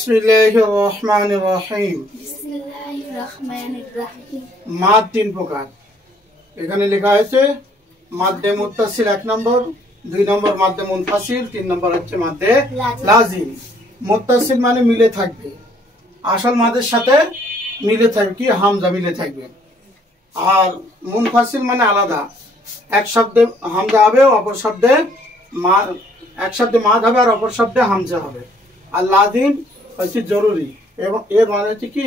বিসমিল্লাহির রহমানির রহিম। মাদ তিন প্রকার। এখানে লেখা হয়েছে মাদ্দে মুত্তাসিল 1 নম্বর, 2 নম্বর মাদ্দে মুনফাসিল, 3 নম্বর হচ্ছে মাদ্দে লাজিম। মুত্তাসিল মানে মিলে থাকবে, আসল মাদের সাথে মিলে থাকবে, কি হামজা মিলে থাকবে। আর মুনফাসিল মানে আলাদা, এক শব্দে হামজা হবে, অপর শব্দে এক শব্দে মাদ হবে আর অপর শব্দে হামজা হবে। আর লাজিম হচ্ছে জরুরি, এবং এর মানে হচ্ছে কি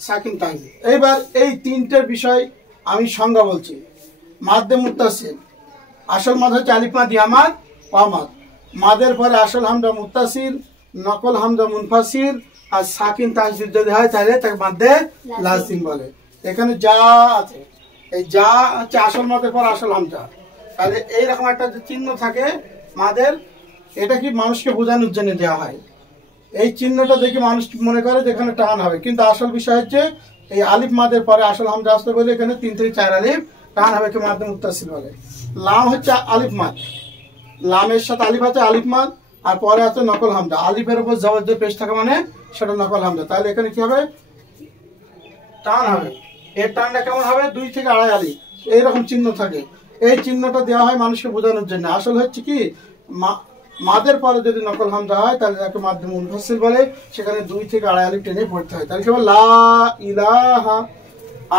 সাকিন তাহজিদ। এইবার এই তিনটের বিষয় আমি সংজ্ঞা বলছি। মাদ্দে মুত্তাসিল, আসল মাদ হচ্ছে আলিফ মাদ ইয়া মাদ ওয়া মাদ। মাদের পরে আসল হামজা মুত্তাসিল, নকল হামজা মুনফাসিল, আর সাকিন তাহজিদ যদি হয় তাহলে তাকে মাদ্দে লাজিম বলে। এখানে যা আছে, এই যা হচ্ছে আসল মাদের পর আসল হামজা। তাহলে এইরকম একটা যে চিহ্ন থাকে মাদের, এটা কি মানুষকে বোঝানোর জন্য দেওয়া হয়। এই চিহ্নটা দেখে মানুষ মনে করে যে এখানে টান হবে, কিন্তু আসল বিষয় হচ্ছে এই আলিফ মাদের পরে আসল হামজা আসতে বলে এখানে 3 থেকে 4 আলিফ টান হবে, কি মাদ্দে মুত্তাসিল বলে। লাম হচ্ছে আলিফ মাদ, লামের সাথে আলিফ আছে আলিফ মাদ, আর পরে আছে নকল হামজা। আলিফের উপর জবর যে পেশ থাকে মানে সেটা নকল হামজা। তাহলে এখানে কি হবে, টান হবে। এর টানটা কেমন হবে, 2 থেকে 2.5 আলিফ, এইরকম চিহ্ন থাকে। এই চিহ্নটা দেওয়া হয় মানুষকে বোঝানোর জন্য। আসল হচ্ছে কি মাদের পরে যদি নকল হামজা হয় তাহলে তাকে মাদ্দে মুনফাসিল বলে, সেখানে 2 থেকে 2.5 আলিফ টেনে পড়তে হয়। তাহলে কেবল লা ইলাহা।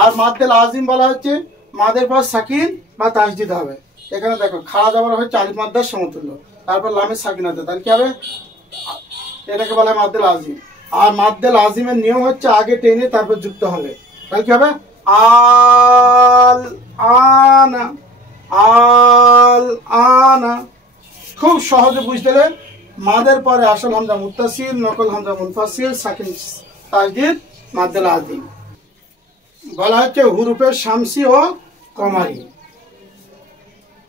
আর মাদ্দে লাজিম বলা হচ্ছে মাদের পর সাকিন বা তাসদিদ হবে। এখানে দেখো খাড়া জবর হচ্ছে আলিফ মাদ্দার সমতুল্য, তারপর লামের সাকিন আছে, তাহলে কি হবে, এটাকে বলা হয় মাদ্দে লাজিম। আর মাদ্দে লাজিমের নিয়ম হচ্ছে আগে টেনে তারপর যুক্ত হবে। তাহলে কি হবে, আল আনা, আল আনা। খুব সহজে বুঝতে গেলে মাদের পরে আসল হামজা মুত্তাসিল, নকল হামজা মুনফাসিল, সাকিন তাসদিদ, মাদ্দে লাজিম। বলা হচ্ছে হুরুফে শামসি ও কমারি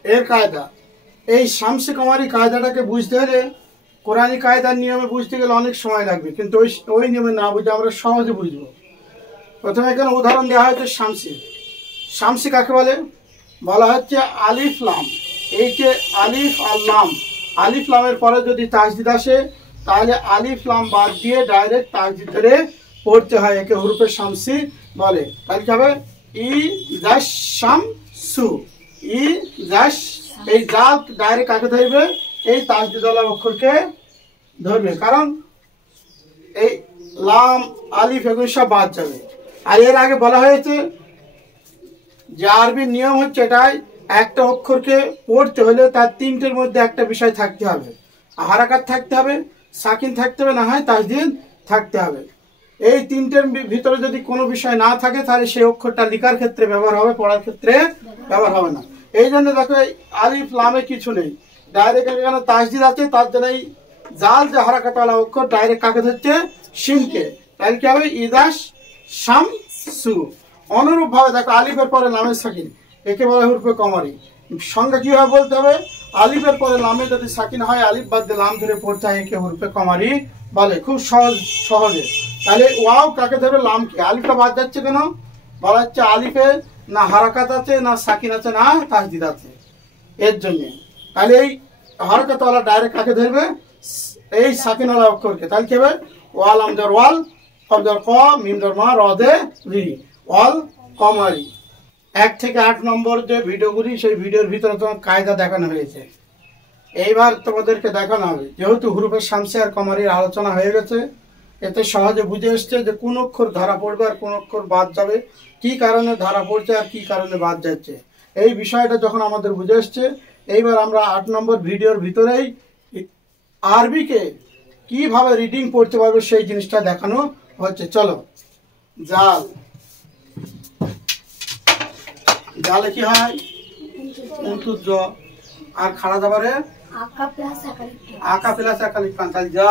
এর কায়দা। এই শামসি কমারি কায়দাটাকে বুঝতে হলে কোরআনী কায়দার নিয়মে বুঝতে গেলে অনেক সময় লাগবে, কিন্তু ওই নিয়মে না বুঝে আমরা সহজে বুঝবো। প্রথমে এখানে উদাহরণ দেওয়া হয়েছে শামসি। শামসি কাকে বলে, বলা হচ্ছে আলিফ লাম। এই যে আলিফ আর লাম, আলিফ লামের পরে যদি তাসদিদ আসে তাহলে আলিফ লাম বাদ দিয়ে ডাইরেক্ট তাসদিদ ধরে পড়তে হয়, একে হুরুফে শামসি বলে। তাহলে কি হবে, ই জাস শামসু, ই জাস। এই জাল ডাইরেক্ট কাকে ধরবে, এই তাসদিদওয়ালা অক্ষরকে ধরবে, কারণ এই লাম আলিফ এগুলো সব বাদ যাবে। আর এর আগে বলা হয়েছে যে আরবির নিয়ম হচ্ছে এটাই, একটা অক্ষরকে পড়তে হলে তার 3টের মধ্যে একটা বিষয় থাকতে হবে। হারাকাত থাকতে হবে, সাকিন থাকতে হবে, না হয় তাসদিদ থাকতে হবে। এই 3টের ভিতরে যদি কোনো বিষয় না থাকে তাহলে সেই অক্ষরটা লিখার ক্ষেত্রে ব্যবহার হবে, পড়ার ক্ষেত্রে ব্যবহার হবে না। এই জন্য দেখো আলিফ লামে কিছু নেই, ডাইরেক্ট এখানে তাসদিদ আছে, তার জন্য এই জাল যে হারাকাতওয়ালা অক্ষর ডাইরেক্ট কাকে ধরছে, শিমকে। তাহলে কি হবে, ইদাস শামসু। অনুরূপ ভাবে দেখো আলিফের পরে লামের সাকিন, একে বলে হুরুফে কমারি। সংজ্ঞা কিভাবে বলতে হবে, আলিফের পরে লামে যদি সাকিন হয় আলিফ বাদ দিয়ে লাম ধরে পড়তে হয়, একে হুরুফে কমারি বলে। খুব সহজে। তাহলে ওয়াও কাকে ধরবে, লামকে। আলিফটা বাদ যাচ্ছে কেন, বলা হচ্ছে আলিফে না হারাকাত আছে, না সাকিন আছে, না তাসদিদ আছে, এর জন্য। তাহলে এই হারাকাতওয়ালা ডাইরেক্ট কাকে ধরবে, এই সাকিনওয়ালা অক্ষরকে। তাহলে কি হবে, ওয়াল আমজার ওয়াল, কবজার ক, মিম জর মা, র দে রি, ওয়াল কমারি। 1 থেকে 8 নম্বর যে ভিডিওগুলি, সেই ভিডিওর ভিতরে তোমার কায়দা দেখানো হয়েছে। এইবার তোমাদেরকে দেখানো হবে, যেহেতু হুরুফে শামসি আর কমারির আলোচনা হয়ে গেছে, এতে সহজে বুঝে এসছে যে কোন অক্ষর ধরা পড়বে আর কোন অক্ষর বাদ যাবে, কি কারণে ধরা পড়ছে আর কি কারণে বাদ যাচ্ছে। এই বিষয়টা যখন আমাদের বুঝে এসছে, এইবার আমরা 8 নম্বর ভিডিওর ভিতরেই আরবিকে কিভাবে রিডিং পড়তে পারবে সেই জিনিসটা দেখানো হচ্ছে। চলো, জাল। জালে কি হয়, উন্তুজ, আর খাড়া দাবারে আকা প্লাস একালিফ টান। তাহলে যা,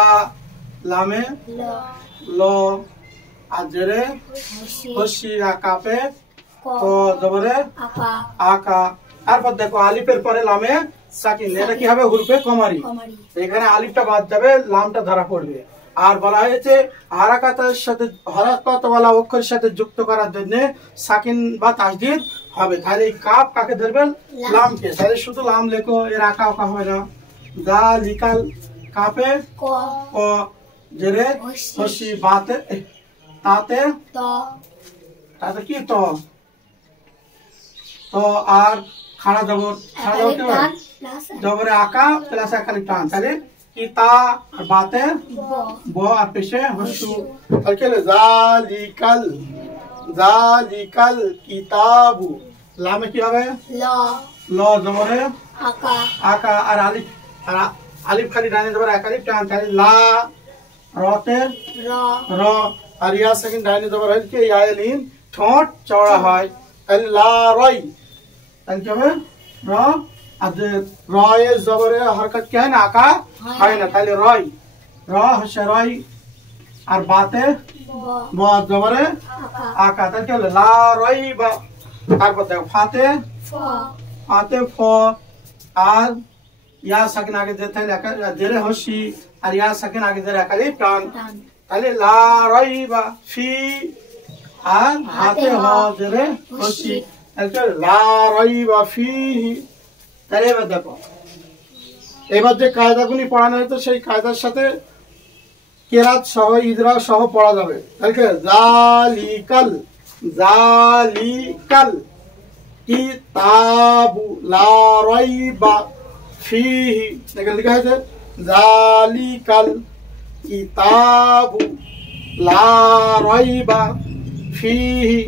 লামে ল, আর জেরে হসি, আকাপে ক, জবরে আকা। তারপর দেখো আলিফের পরে লামে সাকিন, এটা কি হবে, হুরুফে কমারি। এখানে আলিফটা বাদ যাবে, লামটা ধরা পড়বে। আর বলা হয়েছে হারাকাতের সাথে, হারাকাতওয়ালা অক্ষরের সাথে যুক্ত করার জন্য সাকিন বা তাসদিদ হবে। তাহলে এই কাপ কাকে ধরবেন, লামকে। তাহলে শুধু লাম লেখো, এর আকা ওকা হবে না। দা লিকাল কাপে ক, জেরে হসি বাতে তাতে তাতে কি তো আর খাড়া জবর কি হয় জবরে আকা প্লাস একালি টান তাহলে কিতা আর বাতে ব আর পেশে হসু তাহলে কি হলো জালিকাল কিতাবু লামে কি হবে ল জবরে আকা আর আলিফ খালি ডানে জবরে একালি টান তাহলে লা রতে র আর ইয়া সেকেন্ড ডানে জবর হয় কি ইয়া লিন ঠোঁট চওড়া হয় তাহলে লা রই তাহলে কি হবে র আর রয়ে জবরে হরকত কি হয় না আকা হয় না তাহলে রই র হচ্ছে রই আর বাতে ব জবরে আকা তাহলে কি হলো লা রই বা তারপর দেখো ফাতে ফ আর ইয়া সাকিন আগে যেতে জেরে হসি আর ইয়া সাকিন আগে জেরে একালি প্রাণ তাহলে লা রই বা ফি আর হাতে হ জেরে হসি লা রই বা ফি। তাহলে এবার দেখো এবার যে কায়দাগুলি পড়ানো হতো সেই কায়দার সাথে কেরাত সহ ইদরা সহ পড়া যাবে। তাহলে জালিকাল কিতাবু লা রাইবা ফিহি এখানে লেখা আছে জালিকাল কিতাবু লা রাইবা ফিহি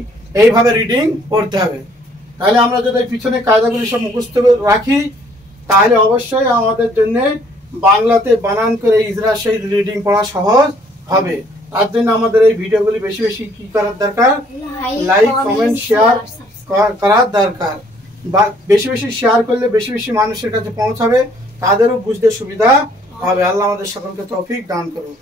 এইভাবে রিডিং পড়তে হবে। তাহলে আমরা যদি পিছনে কায়দাগুলি সব মুখস্থ রাখি তাহলে অবশ্যই আমাদের জন্য বাংলাতে বানান করে ইজরা সহিত রিডিং পড়া সহজ হবে। তার জন্য আমাদের এই ভিডিওগুলি বেশি বেশি কি করার দরকার, লাইক কমেন্ট শেয়ার করার দরকার। বা বেশি বেশি শেয়ার করলে বেশি বেশি মানুষের কাছে পৌঁছাবে, তাদেরও বুঝতে সুবিধা হবে। আল্লাহ আমাদের সকলকে তৌফিক দান করুন।